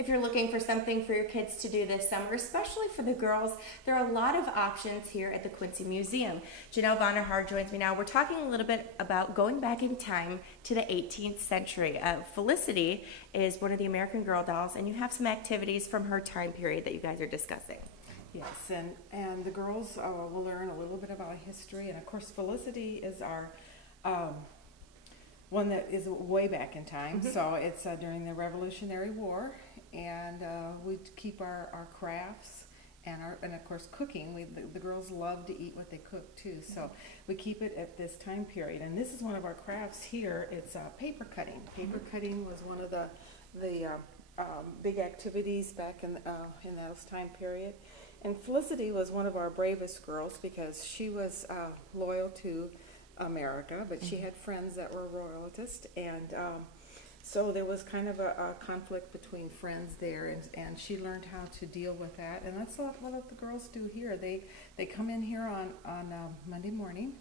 If you're looking for something for your kids to do this summer, especially for the girls, there are a lot of options here at the Quincy Museum. Janelle Vonderhaar joins me now. We're talking a little bit about going back in time to the 18th century. Felicity is one of the American Girl dolls, and you have some activities from her time period that you guys are discussing. Yes, and the girls will learn a little bit about history, and of course Felicity is our one that is way back in time. So it's during the Revolutionary War, and we keep our crafts and of course cooking. The girls love to eat what they cook too, so we keep it at this time period. And this is one of our crafts here. It's paper cutting. Paper cutting was one of the big activities back in that time period. And Felicity was one of our bravest girls because she was loyal to America, but she had friends that were royalists, and so there was kind of a conflict between friends there, and she learned how to deal with that. And that's what the girls do here. They come in here on Monday morning.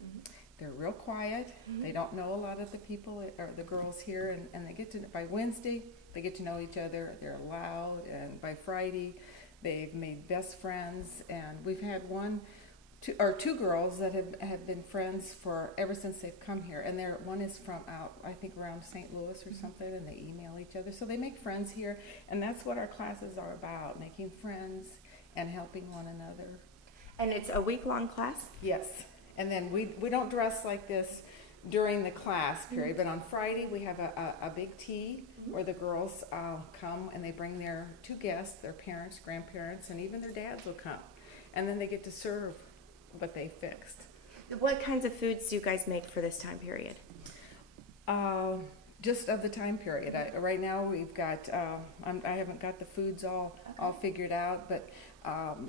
They're real quiet. They don't know a lot of the people or the girls here, and they get to, by Wednesday they get to know each other. They're loud, and by Friday they've made best friends. And we've had two girls that have been friends for ever since they've come here, and one is from out, I think, around St. Louis or something, and they email each other, so they make friends here. And that's what our classes are about, making friends and helping one another. And it's a week-long class? Yes, and then we don't dress like this during the class period, but on Friday we have a big tea where the girls come, and they bring their two guests, their parents, grandparents, and even their dads will come, and then they get to serve what they fixed. What kinds of foods do you guys make for this time period? Just of the time period. Right now we've got, I haven't got the foods all figured out, but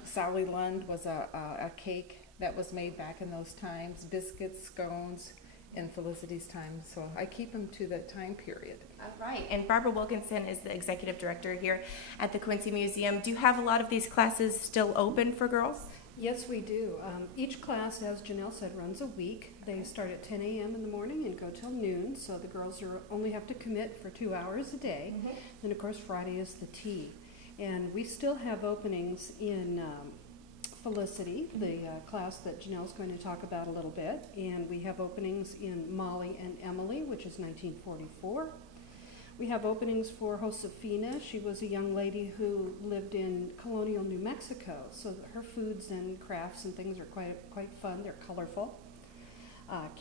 Sally Lund was a cake that was made back in those times, biscuits, scones, in Felicity's time, so I keep them to the time period. All right, and Barbara Wilkinson is the executive director here at the Quincy Museum. Do you have a lot of these classes still open for girls? Yes, we do. Each class, as Janelle said, runs a week. They start at 10 a.m. in the morning and go till noon, so the girls only have to commit for 2 hours a day. Then, of course, Friday is the tea. And we still have openings in Felicity, the class that Janelle's going to talk about a little bit. And we have openings in Molly and Emily, which is 1944. We have openings for Josefina. She was a young lady who lived in colonial New Mexico, so her foods and crafts and things are quite fun. They're colorful.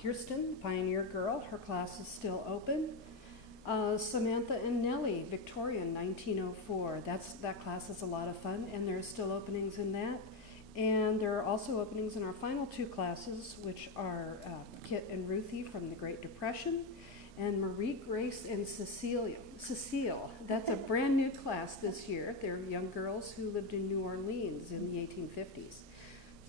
Kirsten, Pioneer Girl, her class is still open. Samantha and Nellie, Victorian, 1904. That class is a lot of fun, and there's still openings in that. And there are also openings in our final two classes, which are Kit and Ruthie from the Great Depression, and Marie, Grace, and Cecile. That's a brand new class this year. They're young girls who lived in New Orleans in the 1850s.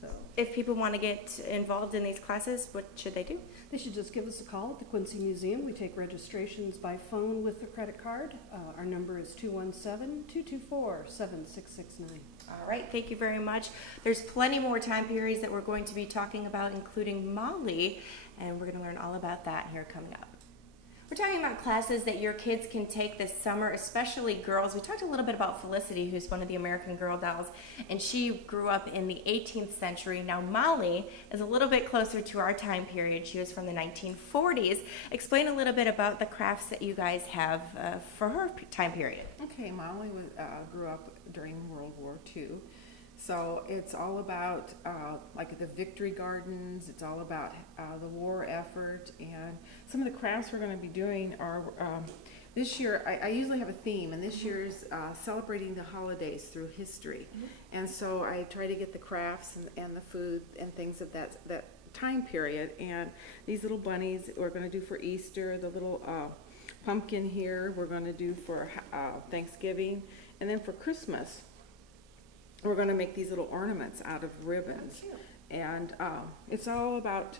So, if people want to get involved in these classes, what should they do? They should just give us a call at the Quincy Museum. We take registrations by phone with the credit card. Our number is 217-224-7669. All right, thank you very much. There's plenty more time periods that we're going to be talking about, including Molly, and we're going to learn all about that here coming up. We're talking about classes that your kids can take this summer, especially girls. We talked a little bit about Felicity, who's one of the American Girl dolls, and she grew up in the 18th century. Now Molly is a little bit closer to our time period. She was from the 1940s. Explain a little bit about the crafts that you guys have for her time period. Okay, Molly grew up during World War II. So it's all about like the victory gardens, it's all about the war effort, and some of the crafts we're going to be doing are, this year, I usually have a theme, and this year's celebrating the holidays through history. And so I try to get the crafts and the food and things of that time period. And these little bunnies we're going to do for Easter, the little pumpkin here we're going to do for Thanksgiving, and then for Christmas we're going to make these little ornaments out of ribbons. And it's all about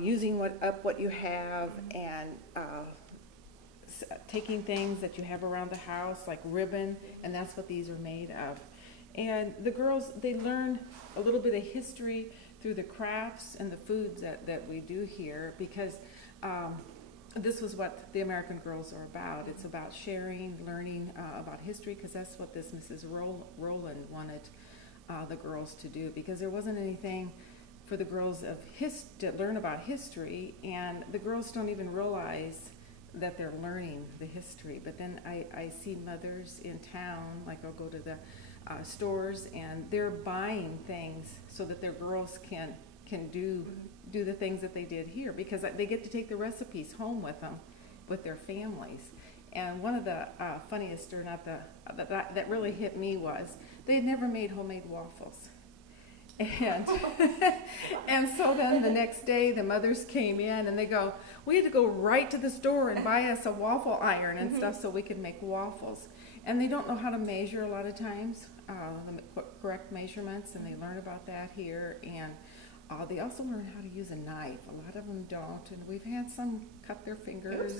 using what you have and taking things that you have around the house, like ribbon, and that's what these are made of. And the girls, they learn a little bit of history through the crafts and the foods that we do here, because this was what the American Girls are about. It's about sharing, learning about history, because that's what this Mrs. Rowland wanted the girls to do, because there wasn't anything for the girls to learn about history, and the girls don't even realize that they're learning the history. But then I see mothers in town, like I'll go to the stores, and they're buying things so that their girls can do the things that they did here, because they get to take the recipes home with them, with their families. And one of the funniest, or not that really hit me, was they had never made homemade waffles. And and so then the next day the mothers came in and they go, we had to go right to the store and buy us a waffle iron and stuff so we could make waffles. And they don't know how to measure a lot of times, the correct measurements, and they learn about that here. And they also learn how to use a knife. A lot of them don't, and we've had some cut their fingers.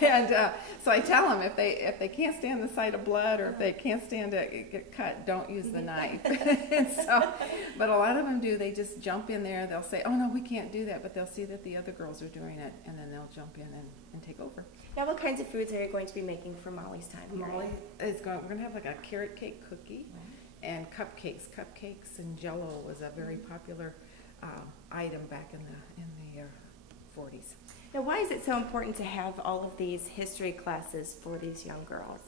And so I tell them, if they can't stand the sight of blood, or if they can't stand to get cut, don't use the knife. And so, but a lot of them do. They just jump in there. They'll say, oh no, we can't do that, but they'll see that the other girls are doing it, and then they'll jump in and take over. Now, what kinds of foods are you going to be making for Molly's time here? Molly is going. We're going to have like a carrot cake cookie. And cupcakes and Jell-O was a very popular item back in the 40s. Now, why is it so important to have all of these history classes for these young girls?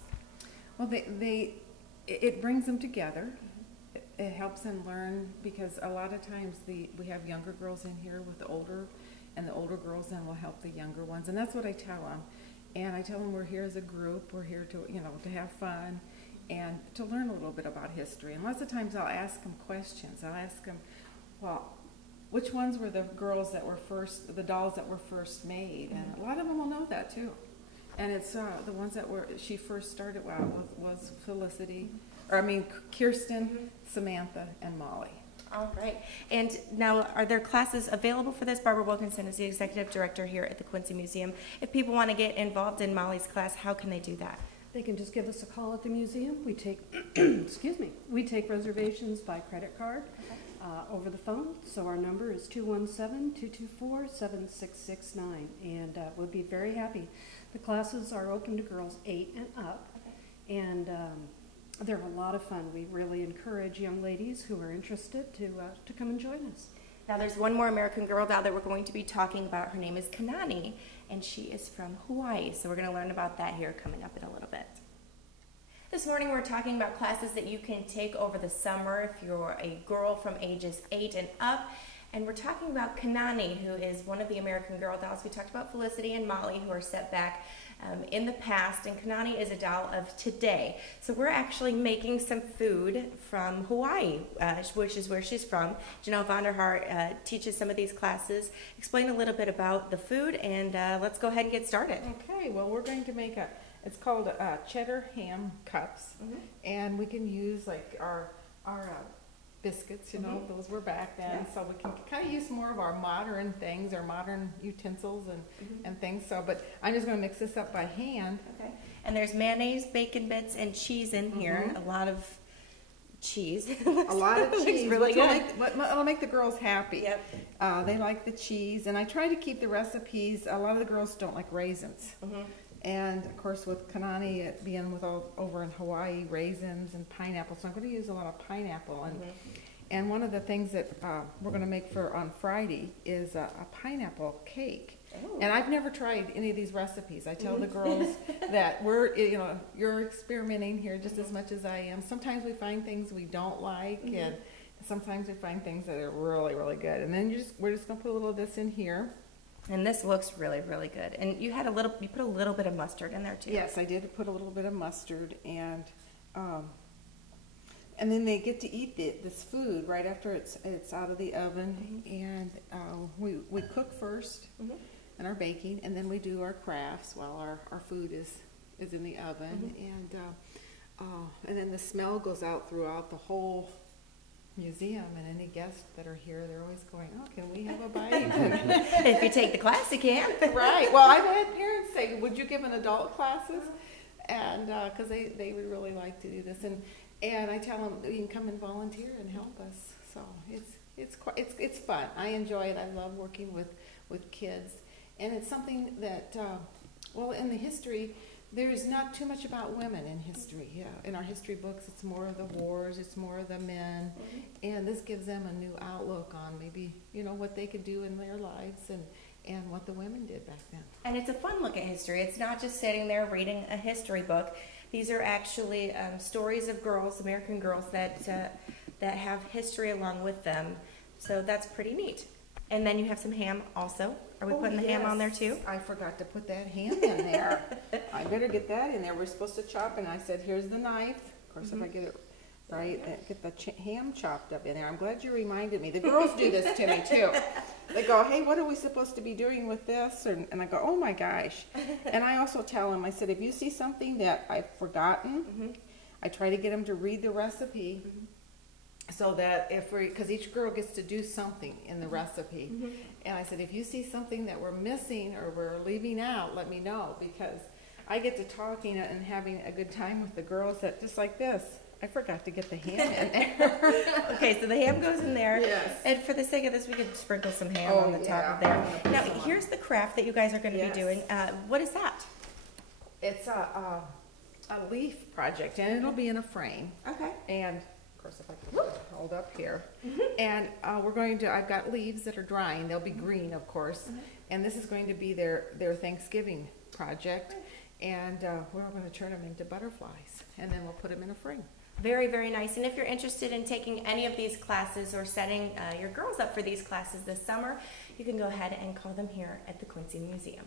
Well, it brings them together. It helps them learn, because a lot of times we have younger girls in here with the older girls then will help the younger ones, and that's what I tell them. And I tell them we're here as a group. We're here to have fun and to learn a little bit about history. And lots of times I'll ask them questions. I'll ask them, well, which ones were the girls that were first, the dolls that were first made? And a lot of them will know that too. And it's the ones that she first started was Kirsten, Samantha, and Molly. All right. And now, are there classes available for this? Barbara Wilkinson is the executive director here at the Quincy Museum. If people want to get involved in Molly's class, how can they do that? They can just give us a call at the museum. We take, we take reservations by credit card over the phone. So our number is 217-224-7669, and we'll be very happy. The classes are open to girls 8 and up, and they're a lot of fun. We really encourage young ladies who are interested to come and join us. Now, there's one more American Girl doll that we're going to be talking about. Her name is Kanani, and she is from Hawaii. So we're going to learn about that here coming up in a little bit. This morning we're talking about classes that you can take over the summer if you're a girl from ages 8 and up. And we're talking about Kanani, who is one of the American Girl dolls. We talked about Felicity and Molly, who are set back in the past, and Kanani is a doll of today. So we're actually making some food from Hawaii, which is where she's from. Janelle Vonderhart teaches some of these classes. Explain a little bit about the food, and let's go ahead and get started. Okay, well, we're going to make it's called cheddar ham cups, and we can use like our biscuits, those were back then, so we can kind of use more of our modern things, our modern utensils and things. So, but I'm just going to mix this up by hand. Okay. And there's mayonnaise, bacon bits, and cheese in here. A lot of cheese. A lot of cheese. Really good. It'll make the girls happy. Yep. They like the cheese, and I try to keep the recipes. A lot of the girls don't like raisins. And of course, with Kanani, it being over in Hawaii, raisins and pineapple, so I'm going to use a lot of pineapple. And one of the things that we're going to make on Friday is a pineapple cake. And I've never tried any of these recipes. I tell the girls that you're experimenting here just as much as I am. Sometimes we find things we don't like, and sometimes we find things that are really, really good. And then we're just going to put a little of this in here. And this looks really, really good. And you put a little bit of mustard in there too. Yes, I did put a little bit of mustard, and then they get to eat this food right after it's out of the oven. And we cook first and our baking, and then we do our crafts while our food is in the oven. And then the smell goes out throughout the whole museum, and any guests that are here, they're always going, oh, can we have a bite? If you take the class, you can. Right. Well, I've had parents say, would you give an adult classes? And because they would really like to do this, and I tell them you can come and volunteer and help us. So it's fun. I enjoy it. I love working with kids, And it's something that, well, in the history, there's not too much about women in history. Yeah, in our history books, it's more of the wars, it's more of the men, and this gives them a new outlook on maybe, you know, what they could do in their lives and what the women did back then. And it's a fun look at history. It's not just sitting there reading a history book. These are actually stories of girls, American girls, that have history along with them. So that's pretty neat. And then you have some ham also. Are we putting the ham on there too? I forgot to put that ham in there. I better get that in there. We're supposed to chop, and I said, here's the knife. Of course, if I get it right, get the ham chopped up in there. I'm glad you reminded me. The girls do this to me too. They go, hey, what are we supposed to be doing with this? And I go, oh my gosh. And I also tell them, I said, if you see something that I've forgotten, I try to get them to read the recipe. So that because each girl gets to do something in the recipe. And I said, if you see something that we're missing or we're leaving out, let me know, because I get to talking and having a good time with the girls that just like this. I forgot to get the ham in there. Okay, so the ham goes in there. Yes. And for the sake of this, we could sprinkle some ham on the top of there. Now, here's the craft that you guys are going to be doing. What is that? It's a leaf project, and it'll be in a frame. Okay. And of course, if I can hold up here. And I've got leaves that are drying. They'll be green, of course. And this is going to be their Thanksgiving project. And we're going to turn them into butterflies. And then we'll put them in a frame. Very, very nice. And if you're interested in taking any of these classes or setting your girls up for these classes this summer, you can go ahead and call them here at the Quincy Museum.